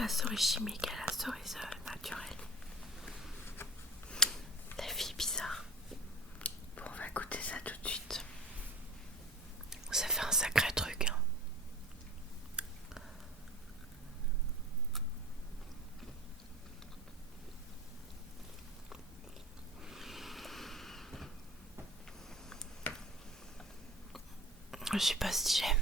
la cerise chimique à la cerise naturelle. La fille bizarre. Bon, on va goûter ça tout de suite. Ça fait un sacré truc, hein. Je sais pas si j'aime.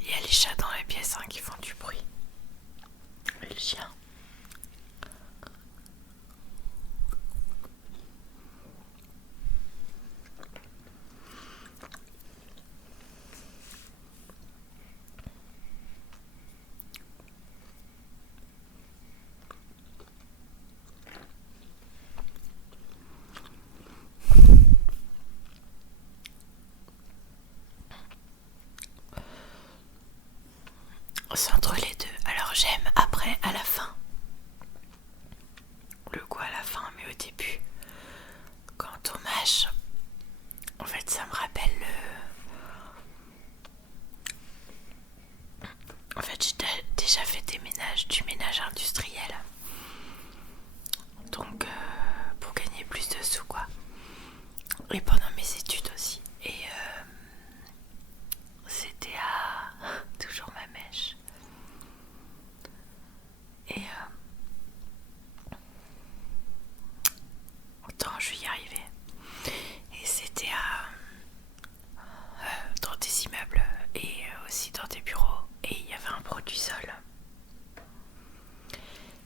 Il y a les chats dans la pièce qui font du bruit. Et le chien. C'est entre les deux. Alors j'aime après à la fin. Le goût à la fin, mais au début, quand on mâche, en fait ça me rappelle En fait j'ai déjà fait du ménage industriel. Donc pour gagner plus de sous quoi. Et pendant mes études aussi. Et c'était à toujours ma mèche. Et autant je vais y arriver. Et c'était dans des immeubles et aussi dans des bureaux. Et il y avait un produit sol.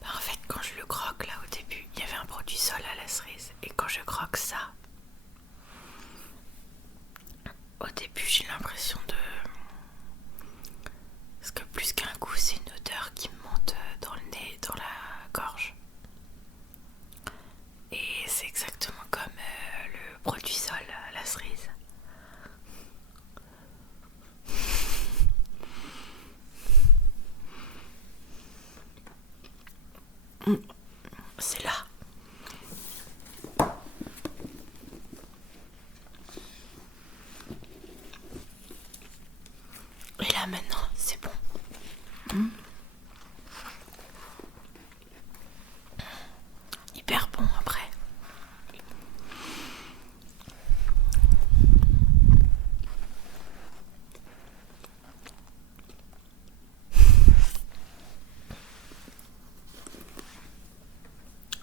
En fait, quand je le croque là au début, il y avait un produit sol à la cerise. Et quand je croque ça, au début j'ai l'impression de... Parce que plus qu'un goût, c'est une odeur qui me monte dans le nez, dans la gorge. Et c'est exactement comme le produit sol à la cerise. C'est là. Et là maintenant, c'est bon. Hyper bon après.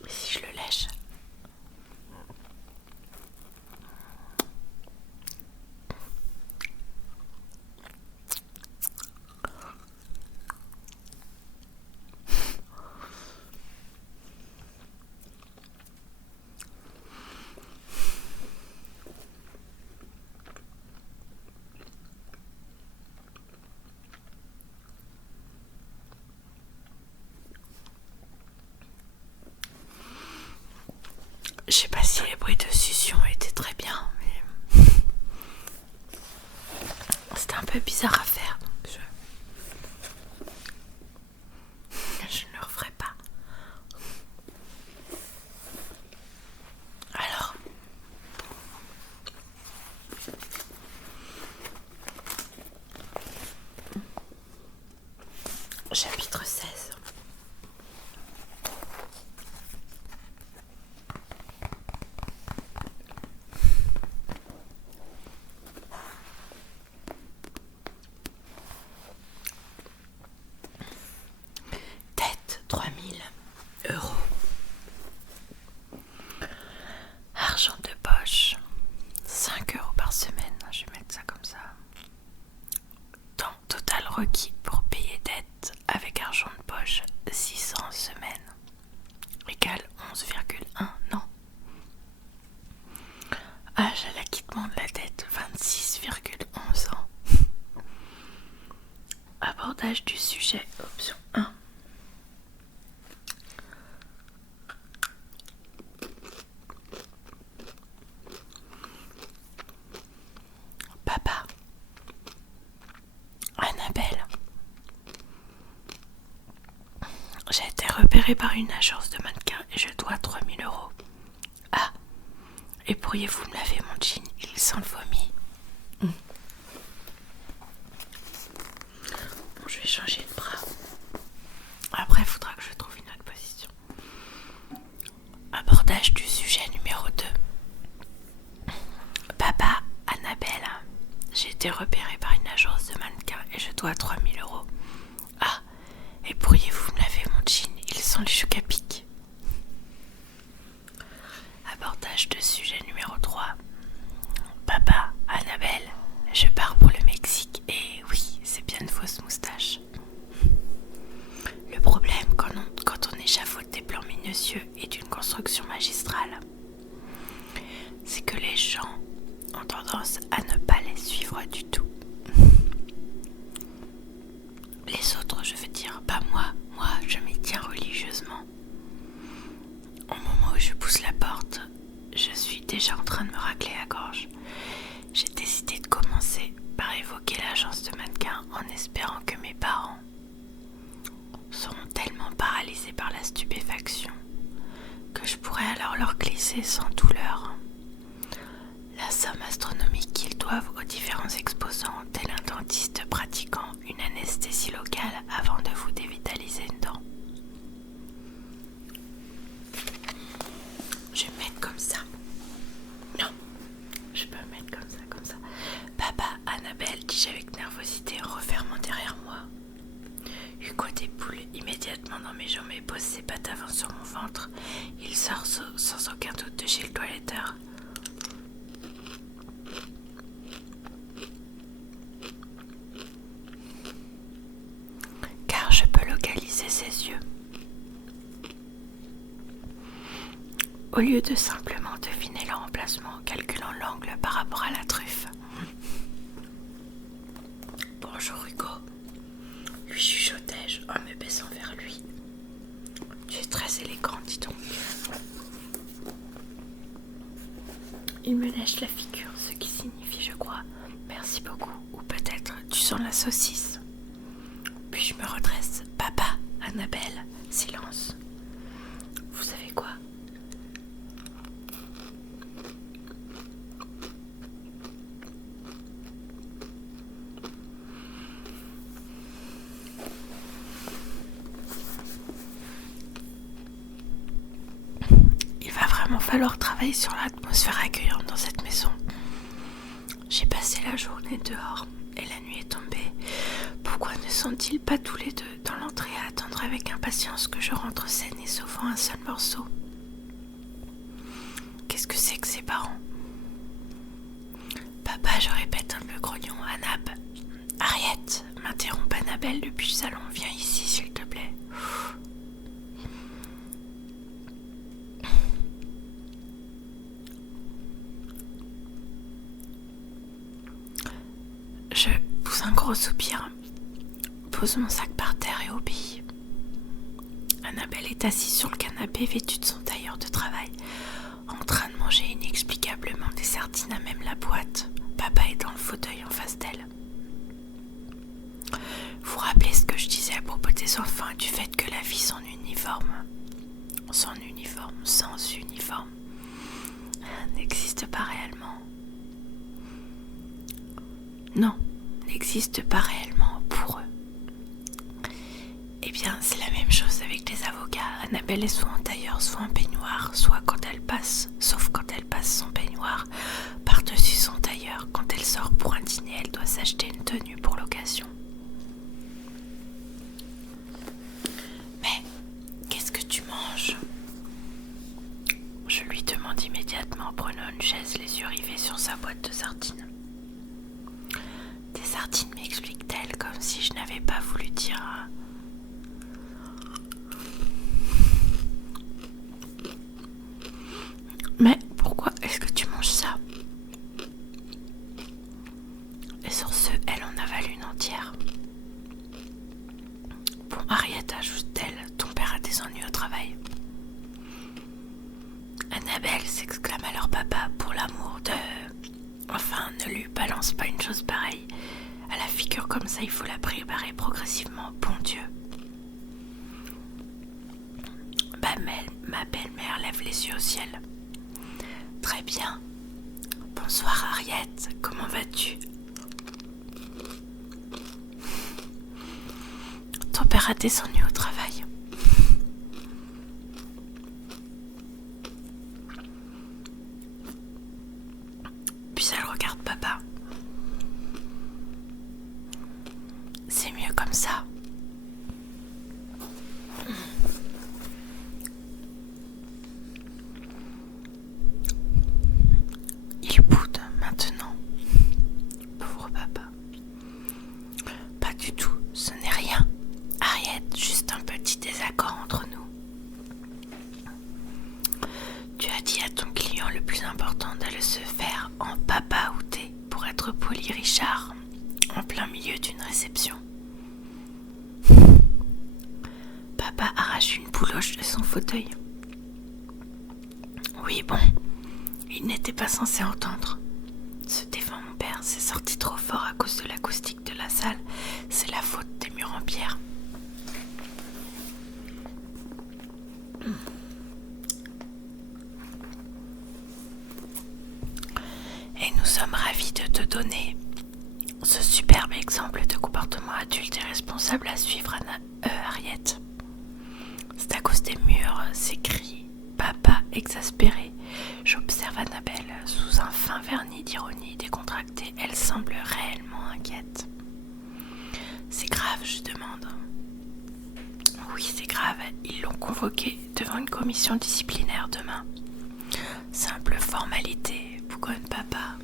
Et si je le lèche. Je sais pas si les bruits de succion étaient très bien, mais c'était un peu bizarre à faire, donc je ne le referai pas. Alors, chapitre 16. Dette 3 000 €. Argent de poche 5 € par semaine. Je vais mettre ça comme ça. Temps total requis pour payer dette avec argent de poche 600 semaines égale 11,1 ans. Âge à l'acquittement de la dette 26,11 ans. Abordage du sujet option 1. Papa, Annabelle, j'ai été repérée par une agence de mannequins et je dois 3 000 €. pourriez-vous me laver mon jean? Il sent le vomi. Bon, je vais changer de bras. Après, il faudra que je trouve une autre position. Abordage du sujet numéro 2. Papa, Annabelle, j'ai été repérée par une agence de mannequins et je dois 3 000 €. Ah, et pourriez-vous me laver mon jean? Il sent les chocs à pic. Abordage de sujet numéro 3. Papa, Annabelle, je pars pour le Mexique et oui, c'est bien une fausse moustache. Le problème quand on échafaude des plans minutieux et d'une construction magistrale, c'est que les gens ont tendance à ne pas les suivre du tout. Les autres, je veux dire, pas moi. Moi, je m'y tiens religieusement. Au moment où je pousse la porte, je suis déjà en train de me racler la gorge. J'ai décidé de commencer par évoquer l'agence de mannequins en espérant que mes parents seront tellement paralysés par la stupéfaction que je pourrais alors leur glisser sans douleur la somme astronomique qu'ils doivent aux différents exposants, tel un dentiste pratiquant une anesthésie locale avant de vous dévitaliser une dent. Je vais me mettre comme ça. Non, je peux me mettre comme ça. Papa, Annabelle, dis-je avec nervosité en refermant derrière moi. Hugo déboule immédiatement dans mes jambes et pose ses pattes avant sur mon ventre. Il sort sans aucun doute de chez le toiletteur. Car je peux localiser ses yeux. Au lieu de simplement deviner leur emplacement en calculant l'angle par rapport à la truffe. Bonjour Hugo, lui chuchotai-je en me baissant vers lui. Tu es très élégant, dis donc. Il me lèche la figure, ce qui signifie, je crois, merci beaucoup, ou peut-être tu sens la saucisse. Puis je me redresse. Papa, Annabelle, silence. Vous savez quoi? Il va vraiment falloir travailler sur l'atmosphère accueillante dans cette maison. J'ai passé la journée dehors et la nuit est tombée. Pourquoi ne sont-ils pas tous les deux dans l'entrée à attendre avec impatience que je rentre saine et sauvant un seul morceau? Qu'est-ce que c'est que ces parents? Papa, je répète un peu grognon à Nab. Harriet, m'interrompt Annabelle depuis le salon. Viens ici, s'il te plaît. Je pousse un gros soupir, pose mon sac par terre et obéis. Annabelle est assise sur le canapé vêtue de son tailleur de travail, en train de manger inexplicablement des sardines à même la boîte. Papa est dans le fauteuil en face d'elle. Vous rappelez ce que je disais à propos des enfants et du fait que la vie sans uniforme, n'existe pas réellement. Non, n'existe pas réellement pour eux. Eh bien, c'est la même chose avec les avocats. Annabelle est soit en tailleur, soit en peignoir, sauf quand elle passe son peignoir par-dessus son tailleur. Quand elle sort pour un dîner, elle doit s'acheter une tenue pour l'occasion. Mais, qu'est-ce que tu manges? Je lui demande immédiatement en prenant une chaise, les yeux rivés sur sa boîte de sardines. Des sardines, m'explique-t-elle, comme si je n'avais pas voulu dire. Mais pourquoi est-ce que tu manges ça? Et sur ce, elle en avale une entière. Bon, Harriet, ajoute-t-elle, ton père a des ennuis au travail. Annabelle, s'exclame alors papa, pour l'amour de... Enfin, ne lui balance pas une chose pareille. À la figure comme ça, il faut la préparer progressivement, bon Dieu. Ma belle-mère lève les yeux au ciel. Très bien, Bonsoir Harriet, comment vas-tu? Ton père a descendu au travail. Puis elle regarde papa. C'est mieux comme ça. Il boude maintenant. Pauvre papa. Pas du tout, ce n'est rien. Harriet, juste un petit désaccord entre nous. Tu as dit à ton client le plus important d'aller se faire en papa ou thé pour être poli, Richard, en plein milieu d'une réception. Papa arrache une bouloche de son fauteuil. Oui, bon, il n'était pas censé entendre. Se défend mon père, c'est sorti trop fort à cause de l'acoustique de la salle. C'est la faute des murs en pierre. Et nous sommes ravis de te donner ce superbe exemple de comportement adulte et responsable à suivre, Harriet. C'est à cause des murs, s'écrie papa exaspéré. J'observe Annabelle sous un fin vernis d'ironie décontractée. Elle semble réellement inquiète. C'est grave, je demande. Oui, c'est grave. Ils l'ont convoqué devant une commission disciplinaire demain. Simple formalité, bougonne papa.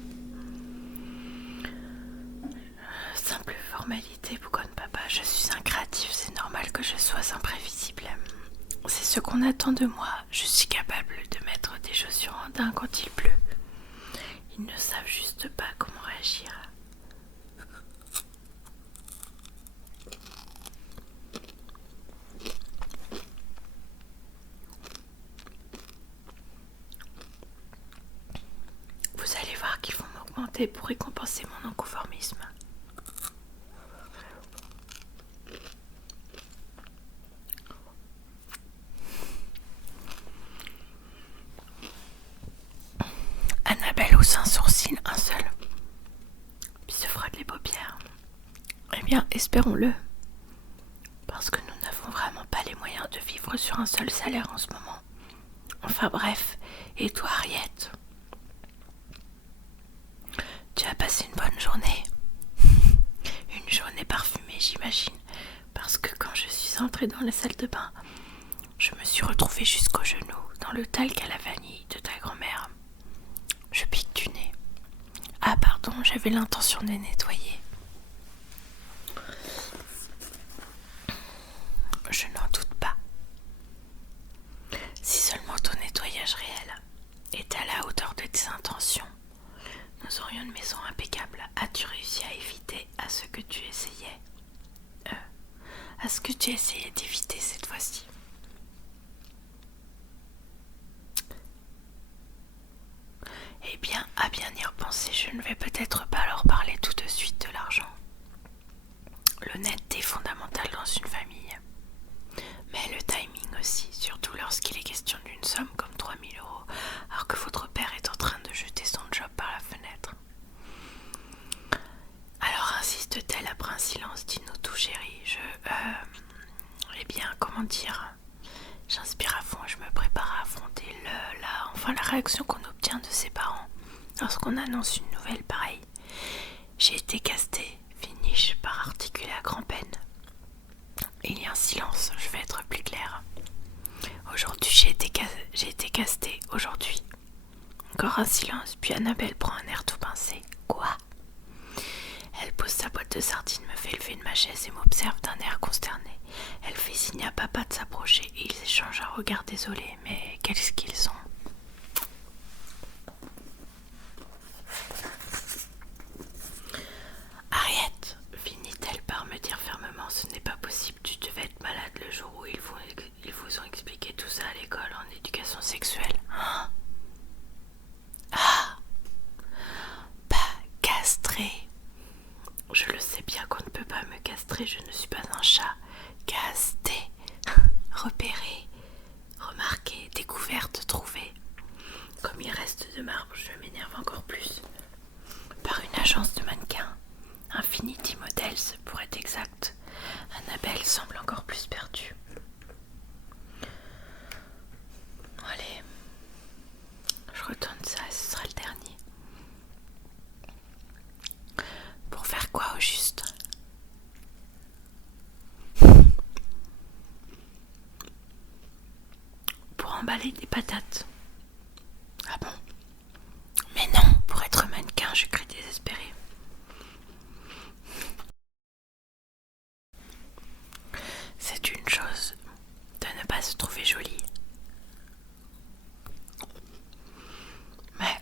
Simple formalité, bougonne papa. Je suis un créatif, c'est normal que je sois imprévisible. C'est ce qu'on attend de moi. Je suis capable de mettre des chaussures en daim quand il pleut. Ils ne savent juste pas comment réagir. Vous allez voir qu'ils vont m'augmenter pour récompenser mon non-conformisme. Annabelle hausse un sourcil, un seul, puis se frotte les paupières. Eh bien, espérons-le, parce que nous n'avons vraiment pas les moyens de vivre sur un seul salaire en ce moment. Enfin bref, et toi Harriet? Tu as passé une bonne journée? Une journée parfumée, j'imagine, parce que quand je suis entrée dans la salle de bain, je me suis retrouvée jusqu'aux genoux dans le talc à la vanille de ta grand-mère. Je pique du nez. Ah pardon, j'avais l'intention de les nettoyer. Je n'en doute pas. Si seulement ton nettoyage réel était à la hauteur de tes intentions, nous aurions une maison impeccable. As-tu réussi à éviter à ce que tu essayais d'éviter cette fois-ci? Eh bien, à bien y repenser, je ne vais peut-être pas leur parler tout de suite de l'argent. L'honnêteté est fondamentale dans une famille. Mais le timing aussi, surtout lorsqu'il est question d'une somme comme 3 000 €, alors que votre père est en train de jeter son job par la fenêtre. Alors insiste-t-elle après un silence? Dis-nous tout, chérie. Eh bien, comment dire? J'inspire à fond et je me prépare à affronter la réaction qu'on obtient de ses parents lorsqu'on annonce une nouvelle pareille. J'ai été castée, finis-je par articuler à grand-peine. Il y a un silence, je vais être plus claire. Aujourd'hui, j'ai été castée, aujourd'hui. Encore un silence, puis Annabelle prend un air tout pincé. Quoi? Elle pose sa boîte de sardines, me fait lever de ma chaise et m'observe d'un air consterné. Elle fait signe à papa de s'approcher et ils échangent un regard désolé. Mais qu'est-ce qu'ils sont? Harriet, finit-elle par me dire fermement, ce n'est pas possible, tu devais être malade le jour où ils vous ont expliqué tout ça à l'école en éducation sexuelle. Hein? Ah, pas castré. Je le sais bien qu'on ne peut pas me castrer, je ne suis pas un chat. Casté, repéré, remarqué, découverte, trouvée. Comme il reste de marbre, je m'énerve encore plus. emballer des patates. Ah bon? Mais non, pour être mannequin, je crie désespérée. C'est une chose de ne pas se trouver jolie. Mais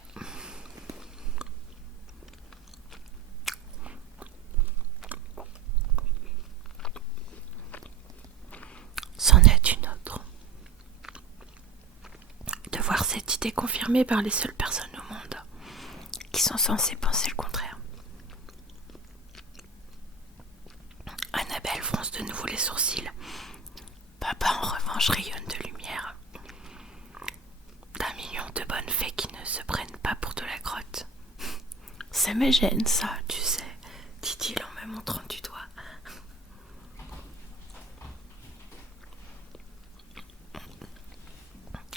c'en est une autre. De voir cette idée confirmée par les seules personnes au monde qui sont censées penser le contraire. Annabelle fronce de nouveau les sourcils. Papa, en revanche, rayonne de lumière. D'un million de bonnes fées qui ne se prennent pas pour de la grotte. Ça me gêne, ça, tu sais, dit-il en me montrant du doigt.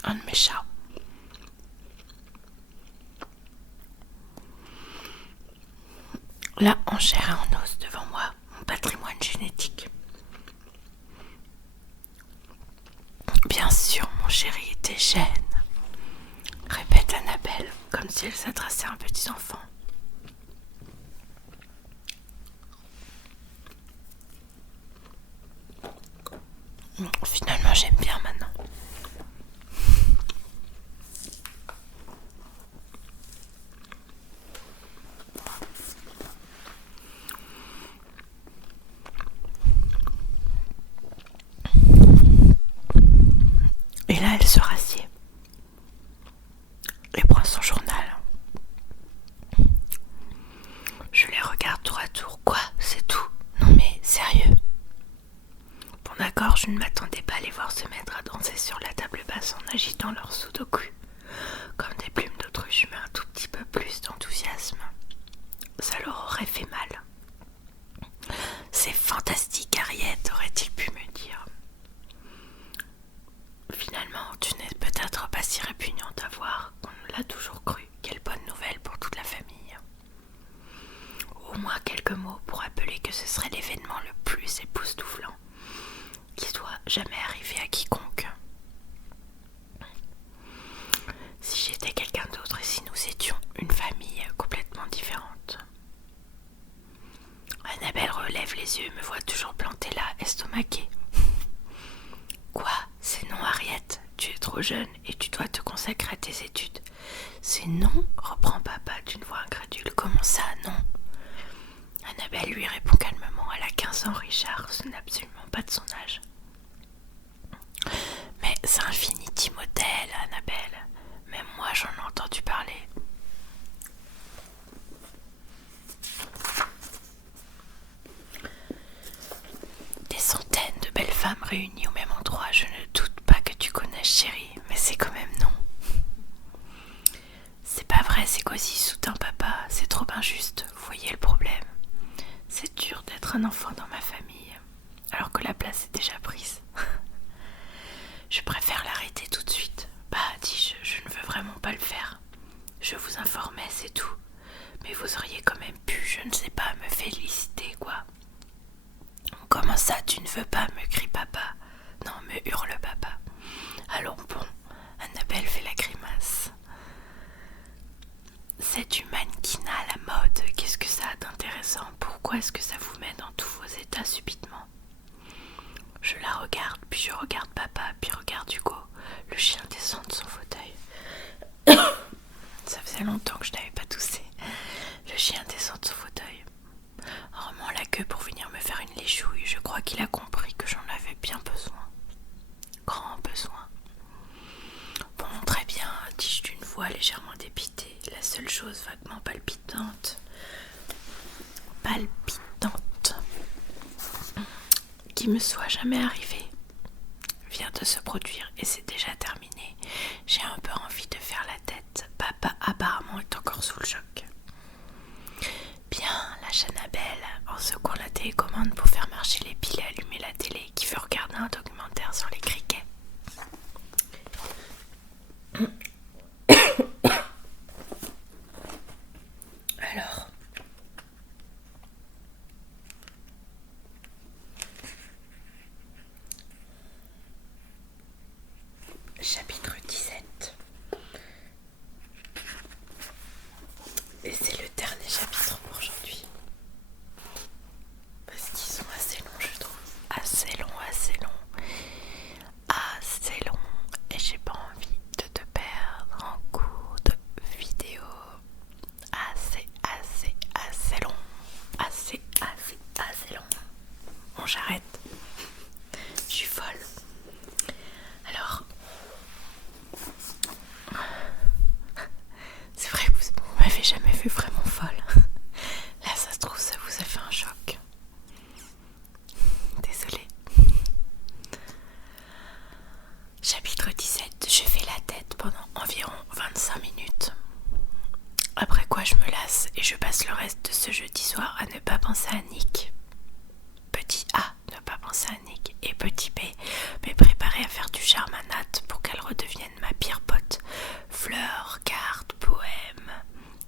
Un de mes chats. Là, en chair et en os devant moi, mon patrimoine génétique. Bien sûr, mon chéri était gêne, répète Annabelle, comme si elle s'adressait à un petit enfant. Finalement, j'aime bien maintenant. Et là, elle se rassied et prend son journal. Je les regarde tour à tour. Quoi? C'est tout? Non mais, sérieux? Bon d'accord, je ne m'attendais pas à les voir se mettre à danser sur la table basse en agitant leurs sudoku, comme des plumes d'autruche, mais un tout petit peu plus d'enthousiasme. Ça leur aurait fait mal. C'est fantastique, Harriet, aurait-il pu me dire. Finalement, tu n'es peut-être pas si répugnante à voir qu'on l'a toujours cru. Quelle bonne nouvelle pour toute la famille. Au moins quelques mots pour rappeler que ce serait l'événement le plus époustouflant qui soit jamais arrivé à quiconque. Si j'étais quelqu'un d'autre et si nous étions une famille complètement différente. Annabelle relève les yeux et me voit toujours plantée là, estomaquée. Quoi? C'est non, Harriet, tu es trop jeune et tu dois te consacrer à tes études. C'est non, reprend papa d'une voix incrédule. Comment ça, non? Annabelle lui répond calmement. Elle a 15 ans, Richard, ce n'est absolument pas de son âge. Mais c'est un fini Timothée, Annabelle. Même moi, j'en ai entendu parler. Des centaines de belles femmes réunies au même endroit. Je ne doute pas que tu connaisses, chérie, mais c'est quand même non. C'est pas vrai, c'est Gauzy, soutint papa. C'est trop injuste, vous voyez le problème. C'est dur d'être un enfant dans ma famille, alors que la place est déjà prise. Je préfère l'arrêter tout de suite. Bah, dis-je, je ne veux vraiment pas le faire. Je vous informais, c'est tout. Mais vous auriez quand même pu, je ne sais pas, me féliciter, quoi. Comment ça, tu ne veux pas, me crie papa. Non, me hurle papa. Allons, bon, Annabelle fait la grimace. C'est du mannequinat à la mode. Qu'est-ce que ça a d'intéressant? Pourquoi est-ce que ça vous met dans tous vos états subitement? Je la regarde, puis je regarde papa, puis regarde Hugo. Le chien descend de son fauteuil. Ça faisait longtemps que je n'avais pas toussé. Le chien descend de son fauteuil, remuant la queue pour venir me faire une léchouille. Je crois qu'il a compris que j'en avais bien besoin. Grand besoin. Bon, très bien, dis-je d'une voix légèrement dépitée. La seule chose vaguement palpitante qui me soit jamais arrivée vient de se produire et c'est déjà terminé. J'ai un peu envie de faire la tête. Papa apparemment est encore sous le choc. Bien, lâche Annabelle en secouant la télécommande pour faire marcher les piles et allumer la télé qui veut regarder un documentaire sur les criquets. Alors, chapitre pendant environ 25 minutes. Après quoi je me lasse et je passe le reste de ce jeudi soir à ne pas penser à Nick. Petit A, ne pas penser à Nick. Et petit B, me préparer à faire du charme à Nat pour qu'elle redevienne ma pire pote. Fleurs, cartes, poèmes.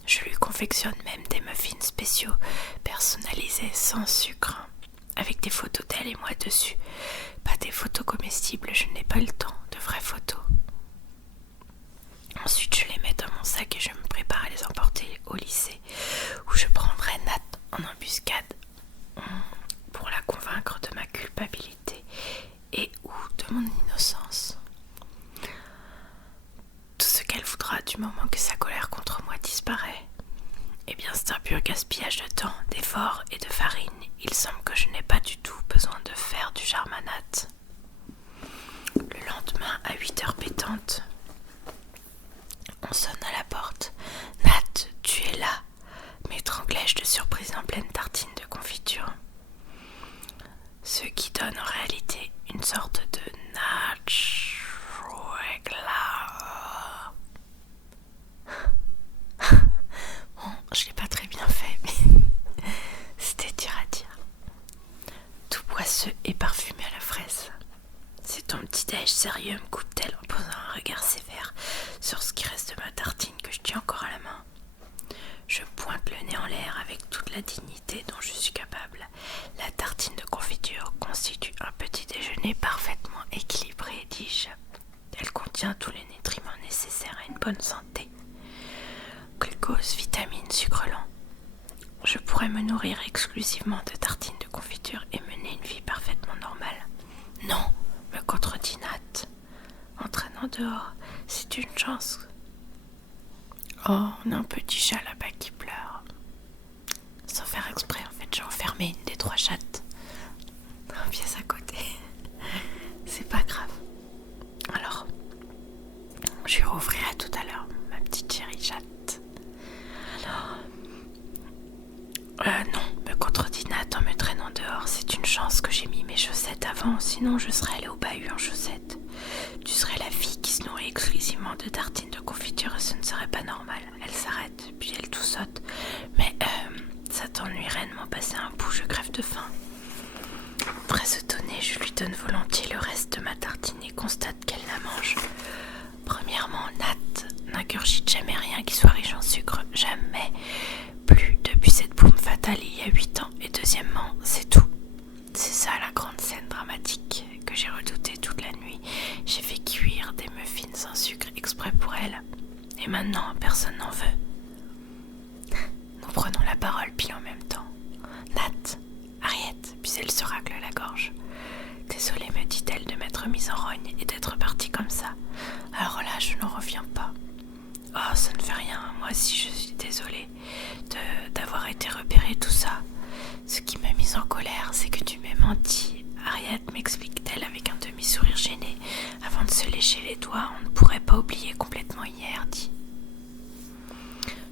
Je lui confectionne même des muffins spéciaux, personnalisés sans sucre, avec des photos d'elle et moi dessus. Pas des photos comestibles, je n'ai pas le temps, de vraies photos. Ensuite, je les mets dans mon sac et je me prépare à les emporter au lycée, où je prendrai Nat en embuscade pour la convaincre de ma culpabilité et ou de mon innocence. Tout ce qu'elle voudra du moment que sa colère contre moi disparaît. Eh bien, c'est un pur gaspillage de temps, d'efforts et de farine. Il semble que je n'ai pas du tout besoin de faire du charme à Nat. Le lendemain, à 8h pétantes, on sonne à la porte. « Nat, tu es là ?» m'étranglai-je de surprise en pleine tartine de confiture. Ce qui donne en réalité une sorte de Nachregla. Bon, je l'ai pas très bien fait, mais c'était dire à dire. Tout boisseux et parfumé à la fraise. C'est ton petit déj sérieux, me coupe-t-elle en posant un regard sévère sur ce qui reste de ma tartine que je tiens encore à la main. Je pointe le nez en l'air avec toute la dignité dont je suis capable. La tartine de confiture constitue un petit déjeuner parfaitement équilibré, dis-je. Elle contient tous les nutriments nécessaires à une bonne santé. Glucose, vitamines, sucre lent. Je pourrais me nourrir exclusivement de tartines de confiture et mener une vie parfaitement normale. Non, me contredit Nat, entraînant dehors. C'est une chance. Oh, on a un petit chat là-bas qui pleure. Sans faire exprès, en fait, j'ai enfermé une des 3 chattes dans une pièce à côté. C'est pas grave. Alors, je lui rouvrirai tout à l'heure, ma petite chérie chatte. Alors, non, me contredit Nat en me traînant dehors. C'est une chance que j'ai mis mes chaussettes avant, sinon je serais allée au bahut en chaussettes. Tu serais la fille qui se nourrit exclusivement de tartines de confiture et ce ne serait pas normal. Elle s'arrête, puis elle tout saute. Mais ça t'ennuierait de m'en passer un bout, je crève de faim. Très étonnée, je lui donne volontiers le reste de ma tartine et constate qu'elle la mange. Premièrement, Nat n'ingurgite jamais rien qui soit riche en sucre, jamais. Plus depuis cette boum fatale il y a 8 ans. Et deuxièmement, c'est tout. C'est ça la grande scène dramatique que j'ai redoutée toute la nuit. J'ai fait cuire des muffins sans sucre exprès pour elle. Et maintenant, personne n'en veut. Nous prenons la parole pile en même temps. Nat, Harriet, puis elle se racle la gorge. Désolée, me dit-elle, de m'être mise en rogne et d'être partie comme ça. Alors là, je n'en reviens pas. Oh, ça ne fait rien, moi aussi je suis désolée d'avoir été repérée, tout ça. Ce qui m'a mise en colère, c'est que tu m'aies menti. Harriet, m'explique-t-elle avec un demi-sourire gêné. Avant de se lécher les doigts, on ne pourrait pas oublier complètement hier, dit.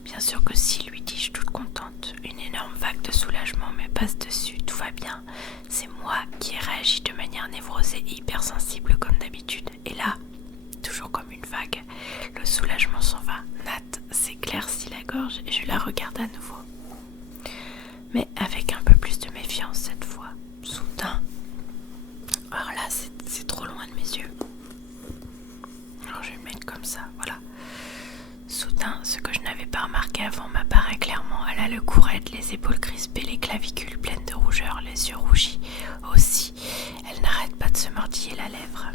Bien sûr que si, lui dis-je toute contente. Une énorme vague de soulagement me passe dessus, tout va bien. C'est moi qui ai réagi de manière névrosée et hypersensible comme d'habitude. Et là, toujours comme une vague, le soulagement s'en va. Nat s'éclaircit la gorge et je la regarde à nouveau. Mais avec un peu plus de méfiance cette fois. Soudain. Alors là, c'est trop loin de mes yeux. Alors je vais le mettre comme ça, voilà. Soudain, ce que je n'avais pas remarqué avant m'apparaît clairement. Elle a le cou raide, les épaules crispées, les clavicules pleines de rougeur, les yeux rougis aussi. Elle n'arrête pas de se mordiller la lèvre.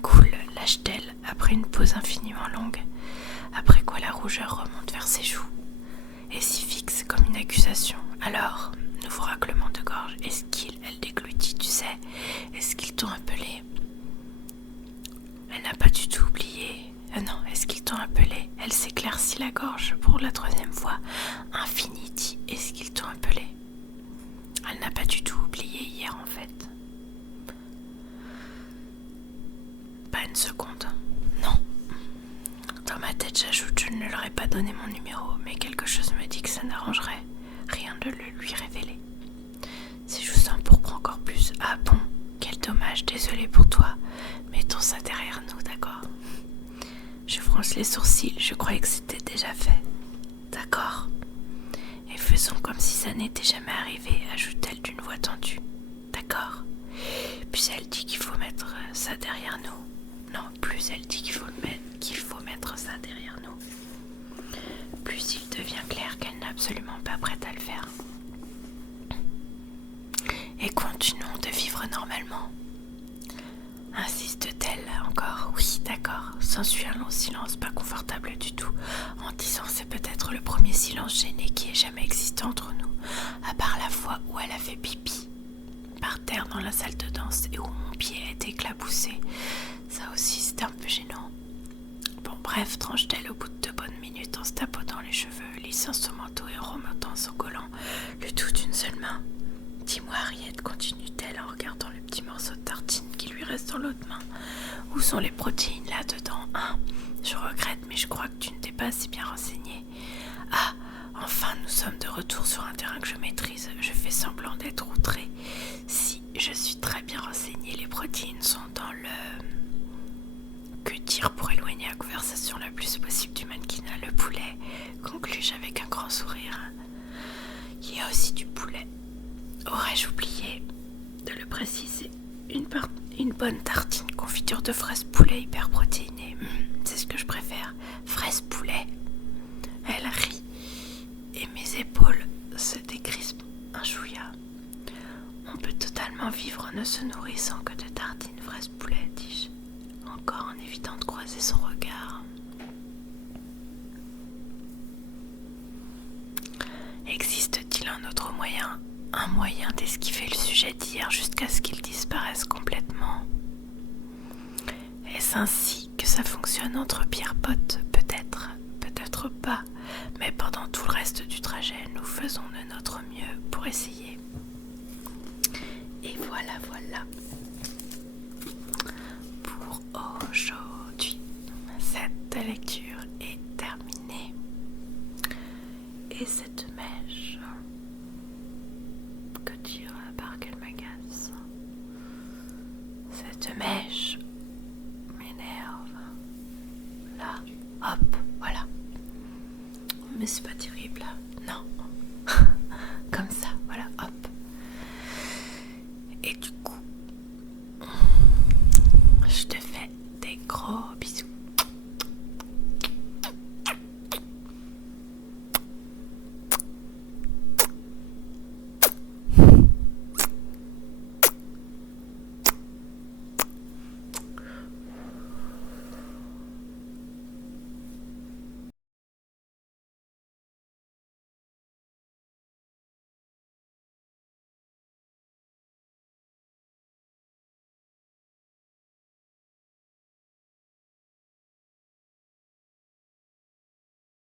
Cool, lâche-t-elle après une pause infiniment longue. Après quoi la rougeur remonte vers ses joues et s'y fixe comme une accusation. Alors, nouveau raclement de gorge. Est-ce elle déglutit, tu sais? Est-ce qu'ils t'ont appelé? Elle n'a pas du tout oublié. Non, est-ce qu'ils t'ont appelé? Elle s'éclaircit la gorge pour la 3e fois. Infinity, est-ce qu'ils t'ont appelé? Elle n'a pas du tout oublié hier en fait. Pas une seconde. Non. Dans ma tête, j'ajoute, je ne leur ai pas donné mon numéro, mais quelque chose me dit que ça n'arrangerait rien de le lui révéler. C'est juste un pourpre encore plus. Ah bon, quel dommage, désolé pour toi. Mettons ça derrière nous, d'accord? Je fronce les sourcils, je croyais que c'était déjà fait. D'accord. Et faisons comme si ça n'était jamais arrivé, ajoute-t-elle d'une voix tendue. D'accord. Puis elle dit qu'il faut mettre ça derrière nous. Non, plus elle dit qu'il faut mettre ça derrière nous. Plus il devient clair qu'elle n'est absolument pas prête à le faire. Et continuons de vivre normalement. Insiste-t-elle encore? Oui, d'accord. S'ensuit un long silence, pas confortable du tout. En disant, c'est peut-être le premier silence gêné qui ait jamais existé entre nous, à part la fois où elle a fait pipi par terre dans la salle de danse et où mon pied a été éclaboussé. Ça aussi, c'était un peu gênant. Bon, bref, tranche-t-elle au bout de 2 bonnes minutes en se tapotant les cheveux, lissant son manteau et en remontant son collant, le tout d'une seule main. Dis-moi, Harriet, continue-t-elle en regardant le petit morceau de tartine qui lui reste dans l'autre main. Où sont les protéines là-dedans, hein? Je regrette, mais je crois que tu ne t'es pas si bien renseignée. Ah, enfin, nous sommes de retour sur un terrain que je maîtrise. Je fais semblant d'être outrée. Si, je suis très bien renseignée. Les protéines sont dans le... Que dire pour éloigner la conversation la plus possible du mannequinat? Le poulet, conclus-je avec un grand sourire. Il y a aussi du poulet. Aurais-je oublié de le préciser? Une bonne tartine confiture de fraises poulet hyper protéinée. C'est ce que je préfère. Fraises poulet. Elle rit et mes épaules se décrispent un chouïa. On peut totalement vivre en ne se nourrissant que de tartines fraises poulet, dis-je, encore en évitant de croiser son regard. Existe-t-il un autre moyen? Un moyen d'esquiver le sujet d'hier jusqu'à ce qu'il disparaisse complètement? Est-ce ainsi que ça fonctionne entre pires potes? Peut-être, peut-être pas, mais pendant tout le reste du trajet, nous faisons de notre mieux pour essayer. Et voilà pour aujourd'hui. Cette lecture est terminée. Et cette mèche, que dire à part qu'elle m'agace? Cette mèche m'énerve. Là, hop, voilà. Mais c'est pas terrible, non.